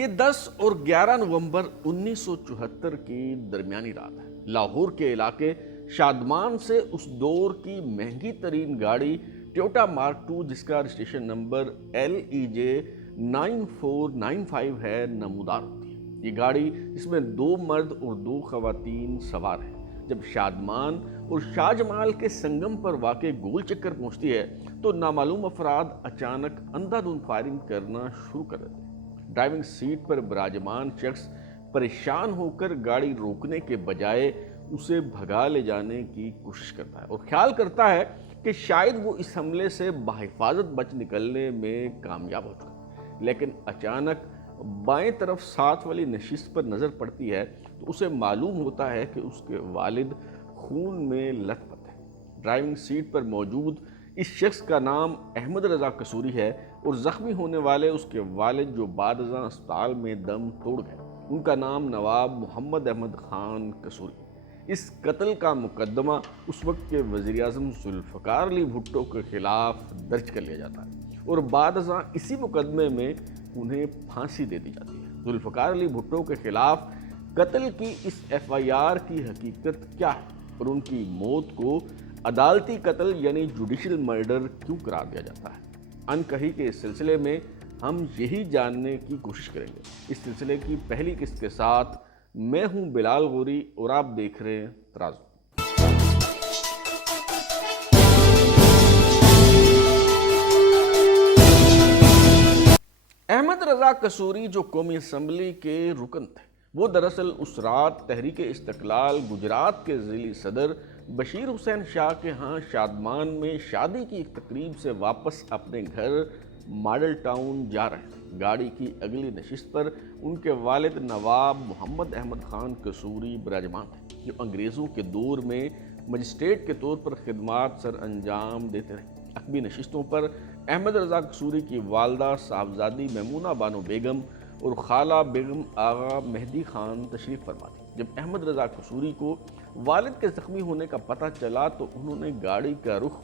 یہ 10 اور 11 نومبر 1974 کی درمیانی رات ہے۔ لاہور کے علاقے شادمان سے اس دور کی مہنگی ترین گاڑی ٹویوٹا مارک 2 جس کا رجسٹریشن نمبر LEJ 9495 ہے نمودار ہوتی ہے۔ یہ گاڑی جس میں 2 مرد اور 2 خواتین سوار ہیں جب شادمان اور شاہ جمال کے سنگم پر واقع گول چکر پہنچتی ہے تو نامعلوم افراد اچانک اندھا دھند فائرنگ کرنا شروع کر دیتے ہیں۔ ڈرائیونگ سیٹ پر براجمان شخص پریشان ہو کر گاڑی روکنے کے بجائے اسے بھگا لے جانے کی کوشش کرتا ہے اور خیال کرتا ہے کہ شاید وہ اس حملے سے بحفاظت بچ نکلنے میں کامیاب ہو چکا، لیکن اچانک بائیں طرف ساتھ والی نشست پر نظر پڑتی ہے تو اسے معلوم ہوتا ہے کہ اس کے والد خون میں لت پت ہے۔ ڈرائیونگ سیٹ پر موجود اس شخص کا نام احمد رضا قصوری ہے اور زخمی ہونے والے اس کے والد جو بعد ازاں اسپتال میں دم توڑ گئے، ان کا نام نواب محمد احمد خان قصوری۔ اس قتل کا مقدمہ اس وقت کے وزیر اعظم ذوالفقار علی بھٹو کے خلاف درج کر لیا جاتا ہے اور بعد ازاں اسی مقدمے میں انہیں پھانسی دے دی جاتی ہے۔ ذوالفقار علی بھٹو کے خلاف قتل کی اس FIR کی حقیقت کیا ہے اور ان کی موت کو عدالتی قتل یعنی جوڈیشل مرڈر کیوں قرار دیا جاتا ہے؟ ان کہی کے اس سلسلے میں ہم یہی جاننے کی کوشش کریں گے۔ اس سلسلے کی پہلی قسط کے ساتھ میں ہوں بلال غوری اور آپ دیکھ رہے ہیں ترازو۔ احمد رضا قصوری جو قومی اسمبلی کے رکن تھے، وہ دراصل اس رات تحریک استقلال گجرات کے ضلعی صدر بشیر حسین شاہ کے ہاں شادمان میں شادی کی ایک تقریب سے واپس اپنے گھر ماڈل ٹاؤن جا رہے تھے۔ گاڑی کی اگلی نشست پر ان کے والد نواب محمد احمد خان قصوری براجمان تھے جو انگریزوں کے دور میں مجسٹریٹ کے طور پر خدمات سر انجام دیتے رہے۔ عقبی نشستوں پر احمد رضا قصوری کی والدہ صاحبزادی میمونہ بانو بیگم اور خالہ بیگم آغا مہدی خان تشریف فرما تھی۔ جب احمد رضا قصوری کو والد کے زخمی ہونے کا پتہ چلا تو انہوں نے گاڑی کا رخ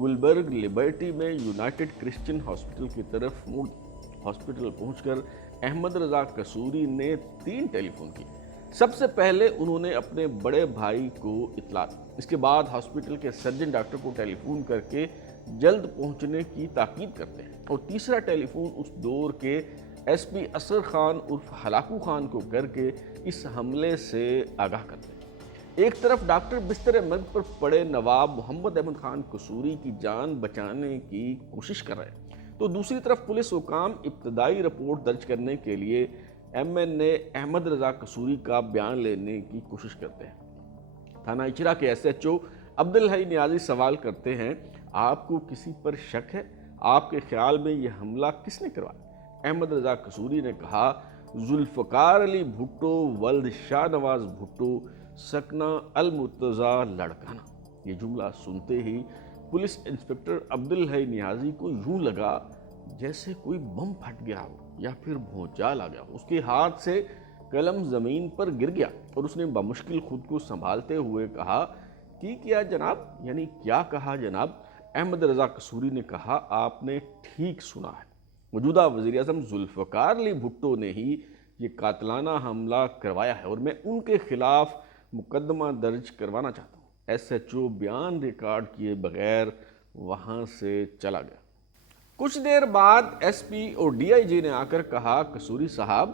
گلبرگ لبرٹی میں یونائٹڈ کرسچن ہاسپٹل کی طرف موڑ دیا۔ ہاسپٹل پہنچ کر احمد رضا قصوری نے 3 ٹیلی فون کیے۔ سب سے پہلے انہوں نے اپنے بڑے بھائی کو اطلاع دی، اس کے بعد ہاسپٹل کے سرجن ڈاکٹر کو ٹیلی فون کر کے جلد پہنچنے کی تاکید کرتے ہیں اور تیسرا ٹیلی فون اس دور کے SP اصغر خان عرف ہلاکو خان کو کر کے اس حملے سے آگاہ کرتے ہیں۔ ایک طرف ڈاکٹر بستر مرگ پر پڑے نواب محمد احمد خان قصوری کی جان بچانے کی کوشش کر رہے ہیں تو دوسری طرف پولیس حکام ابتدائی رپورٹ درج کرنے کے لیے MNA احمد رضا قصوری کا بیان لینے کی کوشش کرتے ہیں۔ تھانہ اچرا کے SHO عبدالحی نیازی سوال کرتے ہیں، آپ کو کسی پر شک ہے؟ آپ کے خیال میں یہ حملہ کس نے کروایا؟ احمد رضا قصوری نے کہا، ذوالفقار علی بھٹو ولد شاہ نواز بھٹو سکنہ المرتضیٰ لڑکانہ۔ یہ جملہ سنتے ہی پولیس انسپکٹر عبدالحی نیازی کو یوں لگا جیسے کوئی بم پھٹ گیا ہو یا پھر بھونچال آ گیا ہو۔ اس کے ہاتھ سے قلم زمین پر گر گیا اور اس نے بمشکل خود کو سنبھالتے ہوئے کہا، کی کیا جناب؟ یعنی کیا کہا جناب؟ احمد رضا قصوری نے کہا، آپ نے ٹھیک سنا ہے، موجودہ وزیر اعظم ذوالفقار علی بھٹو نے ہی یہ قاتلانہ حملہ کروایا ہے اور میں ان کے خلاف مقدمہ درج کروانا چاہتا ہوں۔ SHO بیان ریکارڈ کیے بغیر وہاں سے چلا گیا۔ کچھ دیر بعد SP اور DIG نے آ کر کہا، قصوری صاحب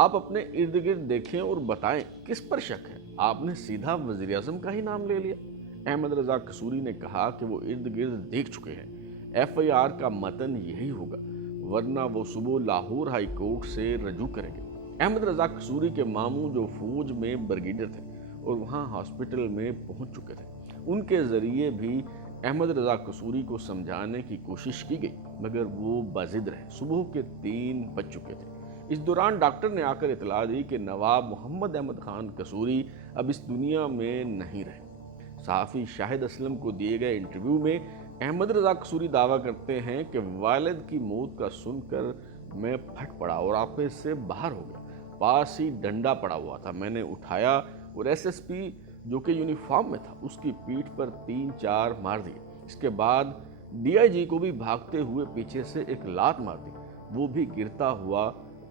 آپ اپنے ارد گرد دیکھیں اور بتائیں کس پر شک ہے؟ آپ نے سیدھا وزیر اعظم کا ہی نام لے لیا۔ احمد رضا قصوری نے کہا کہ وہ ارد گرد دیکھ چکے ہیں، FIR کا متن یہی ہوگا ورنہ وہ صبح لاہور ہائی کورٹ سے رجوع کریں گے۔ احمد رضا قصوری کے ماموں جو فوج میں برگیڈر تھے اور وہاں ہاسپٹل میں پہنچ چکے تھے، ان کے ذریعے بھی احمد رضا قصوری کو سمجھانے کی کوشش کی گئی مگر وہ باضد رہے۔ صبح کے 3 بج چکے تھے۔ اس دوران ڈاکٹر نے آ کر اطلاع دی کہ نواب محمد احمد خان قصوری اب اس دنیا میں نہیں رہے۔ صحافی شاہد اسلم کو دیے گئے انٹرویو میں احمد رضا قصوری دعویٰ کرتے ہیں کہ والد کی موت کا سن کر میں پھٹ پڑا اور آپے سے باہر ہو گیا، پاس ہی ڈنڈا پڑا ہوا تھا، میں نے اٹھایا اور SSP جو کہ یونیفارم میں تھا اس کی پیٹھ پر 3-4 مار دیے۔ اس کے بعد DIG کو بھی بھاگتے ہوئے پیچھے سے ایک لات مار دی، وہ بھی گرتا ہوا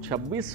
26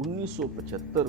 1975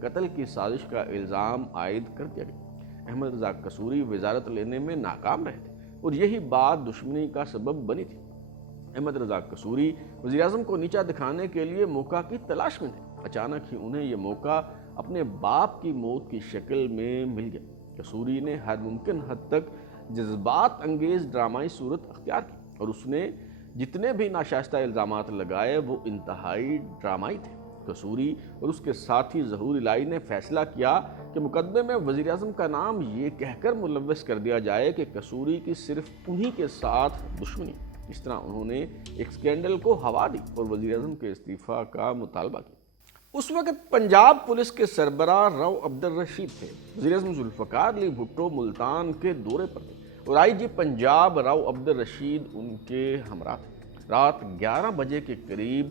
قتل کی سازش کا الزام عائد کر دیا گیا۔ احمد رضا قصوری وزارت لینے میں ناکام رہے تھے اور یہی بات دشمنی کا سبب بنی تھی۔ احمد رضا قصوری وزیراعظم کو نیچا دکھانے کے لیے موقع کی تلاش میں تھے۔ اچانک ہی انہیں یہ موقع اپنے باپ کی موت کی شکل میں مل گیا۔ قصوری نے ہر ممکن حد تک جذبات انگیز ڈرامائی صورت اختیار کی اور اس نے جتنے بھی ناشائستہ الزامات لگائے وہ انتہائی ڈرامائی تھے۔ قصوری اور اس کے ساتھی ظہور الہی نے فیصلہ کیا کہ مقدمے میں وزیر اعظم کا نام یہ کہہ کر ملوث کر دیا جائے کہ قصوری کی صرف انہی کے ساتھ دشمنی۔ اس طرح انہوں نے ایک سکینڈل کو ہوا دی اور وزیر اعظم کے استعفیٰ کا مطالبہ کیا۔ اس وقت پنجاب پولیس کے سربراہ راؤ عبدالرشید تھے۔ وزیر اعظم ذوالفقار علی بھٹو ملتان کے دورے پر تھے اور آئی جی پنجاب راؤ عبدالرشید ان کے ہمراہ تھے۔ رات 11 بجے کے قریب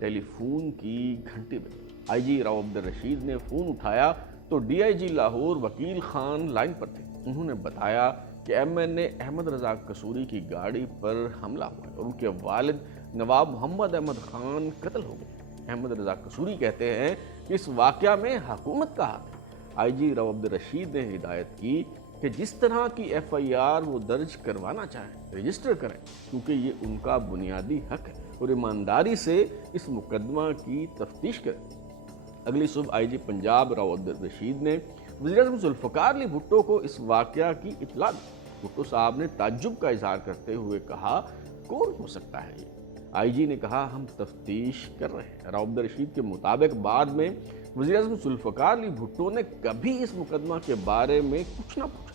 ٹیلی فون کی گھنٹی بجی۔ آئی جی راؤ عبدالرشید نے فون اٹھایا تو ڈی آئی جی لاہور وکیل خان لائن پر تھے۔ انہوں نے بتایا کہ ایم این اے احمد رضا قصوری کی گاڑی پر حملہ ہوا ہے اور ان کے والد نواب محمد احمد خان قتل ہو گئے۔ احمد رضا قصوری کہتے ہیں کہ اس واقعہ میں حکومت کا ہاتھ ہے۔ آئی جی راؤ عبدالرشید نے ہدایت کی کہ جس طرح کی ایف آئی آر وہ درج کروانا چاہیں رجسٹر کریں، کیونکہ یہ ان کا بنیادی حق ہے اور ایمانداری سے اس مقدمہ کی تفتیش کریں۔ اگلی صبح آئی جی پنجاب راؤ عبدالرشید نے وزیر اعظم ذوالفقار علی بھٹو کو اس واقعہ کی اطلاع دی۔ بھٹو صاحب نے تعجب کا اظہار کرتے ہوئے کہا، کون ہو سکتا ہے یہ؟ آئی جی نے کہا، ہم تفتیش کر رہے ہیں۔ راؤ عبدالرشید کے مطابق بعد میں وزیر اعظم ذوالفقار علی بھٹو نے کبھی اس مقدمہ کے بارے میں کچھ نہ پوچھا۔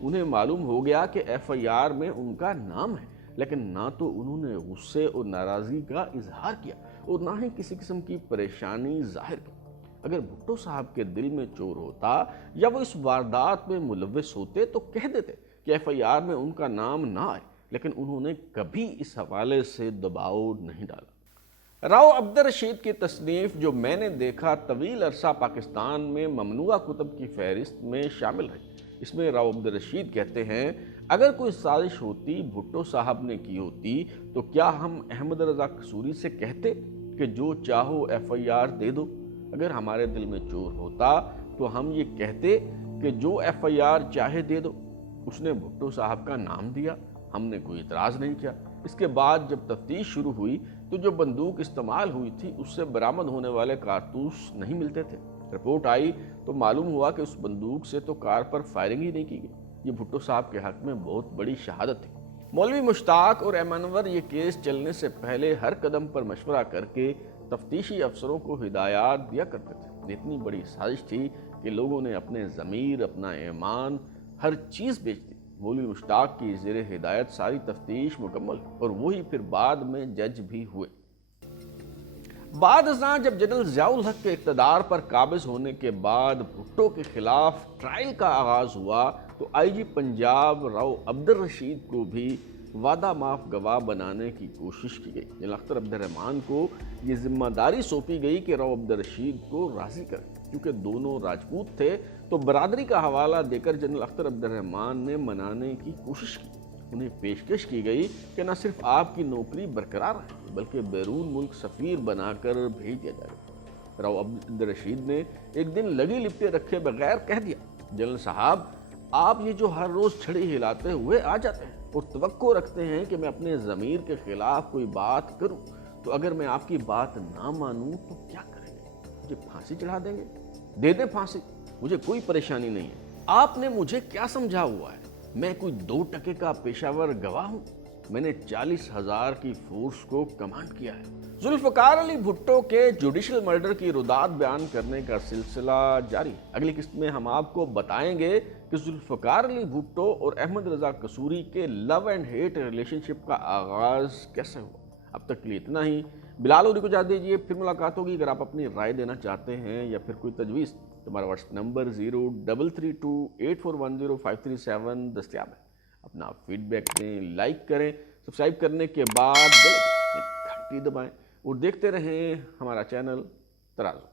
انہیں معلوم ہو گیا کہ ایف آئی آر میں ان کا نام ہے، لیکن نہ تو انہوں نے غصے اور ناراضگی کا اظہار کیا اور نہ ہی کسی قسم کی پریشانی ظاہر کی۔ اگر بھٹو صاحب کے دل میں چور ہوتا یا وہ اس واردات میں ملوث ہوتے تو کہہ دیتے کہ ایف آئی آر میں ان کا نام نہ آئے، لیکن انہوں نے کبھی اس حوالے سے دباؤ نہیں ڈالا۔ راؤ عبدالرشید کی تصنیف جو میں نے دیکھا طویل عرصہ پاکستان میں ممنوعہ کتب کی فہرست میں شامل رہی۔ اس میں راؤ عبدالرشید کہتے ہیں، اگر کوئی سازش ہوتی بھٹو صاحب نے کی ہوتی تو کیا ہم احمد رضا قصوری سے کہتے کہ جو چاہو ایف آئی آر دے دو؟ اگر ہمارے دل میں چور ہوتا تو ہم یہ کہتے کہ جو ایف آئی آر چاہے دے دو۔ اس نے بھٹو صاحب کا نام دیا، ہم نے کوئی اعتراض نہیں کیا۔ اس کے بعد جب تفتیش شروع ہوئی تو جو بندوق استعمال ہوئی تھی اس سے برآمد ہونے والے کارتوس نہیں ملتے تھے۔ رپورٹ آئی تو معلوم ہوا کہ اس بندوق سے تو کار پر فائرنگ ہی نہیں کی گئی۔ یہ بھٹو صاحب کے حق میں بہت بڑی شہادت تھی۔ مولوی مشتاق اور ایم انور یہ کیس چلنے سے پہلے ہر قدم پر مشورہ کر کے تفتیشی افسروں کو ہدایات دیا کرتے تھے۔ اتنی بڑی سازش تھی کہ لوگوں نے اپنے ضمیر، اپنا ایمان، ہر چیز بیچ دی۔ مولوی مشتاق کی زیر ہدایت ساری تفتیش مکمل اور وہی پھر بعد میں جج بھی ہوئے۔ بعد ازاں جب جنرل ضیاء الحق کے اقتدار پر قابض ہونے کے بعد بھٹو کے خلاف ٹرائل کا آغاز ہوا تو آئی جی پنجاب راؤ عبدالرشید کو بھی وعدہ معاف گواہ بنانے کی کوشش کی گئی۔ جنرل اختر عبد الرحمن کو یہ ذمہ داری سونپی گئی کہ راؤ عبدالرشید کو راضی کریں۔ کیونکہ دونوں راجپوت تھے تو برادری کا حوالہ دے کر جنرل اختر عبد الرحمن نے منانے کی کوشش کی۔ انہیں پیشکش کی گئی کہ نہ صرف آپ کی نوکری برقرار رہے بلکہ بیرون ملک سفیر بنا کر بھیج دیا جائے۔ راؤ عبدالرشید نے ایک دن لگی لپٹے رکھے بغیر کہہ دیا، جنرل صاحب آپ یہ جو ہر روز چھڑی ہلاتے ہوئے آ جاتے ہیں اور توقع رکھتے ہیں کہ میں اپنے ضمیر کے خلاف کوئی بات کروں، تو اگر میں آپ کی بات نہ مانوں تو کیا کریں گے؟ مجھے پھانسی چڑھا دیں گے؟ دے دیں پھانسی، مجھے کوئی پریشانی نہیں ہے۔ آپ نے مجھے کیا سمجھا ہوا ہے؟ میں کوئی 2 ٹکے کا پیشہ ور گواہ ہوں؟ میں نے 40,000 کی فورس کو کمانڈ کیا ہے۔ ذوالفقار علی بھٹو کے جوڈیشل مرڈر کی ردات بیان کرنے کا سلسلہ جاری ہے۔ اگلی قسط میں ہم آپ کو بتائیں گے کہ ذوالفقار علی بھٹو اور احمد رضا قصوری کے لو اینڈ ہیٹ ریلیشن شپ کا آغاز کیسے ہوا۔ اب تک کے لیے اتنا ہی۔ بلال اوری کو اجازت دیجیے، پھر ملاقات ہوگی۔ اگر آپ اپنی رائے دینا چاہتے ہیں یا پھر کوئی تجویز تو ہمارا واٹس نمبر 033284105337 دستیاب ہے۔ اپنا فیڈ بیک دیں، لائک کریں، سبسکرائب کرنے کے بعد گھنٹی دبائیں اور دیکھتے رہیں ہمارا چینل ترازو۔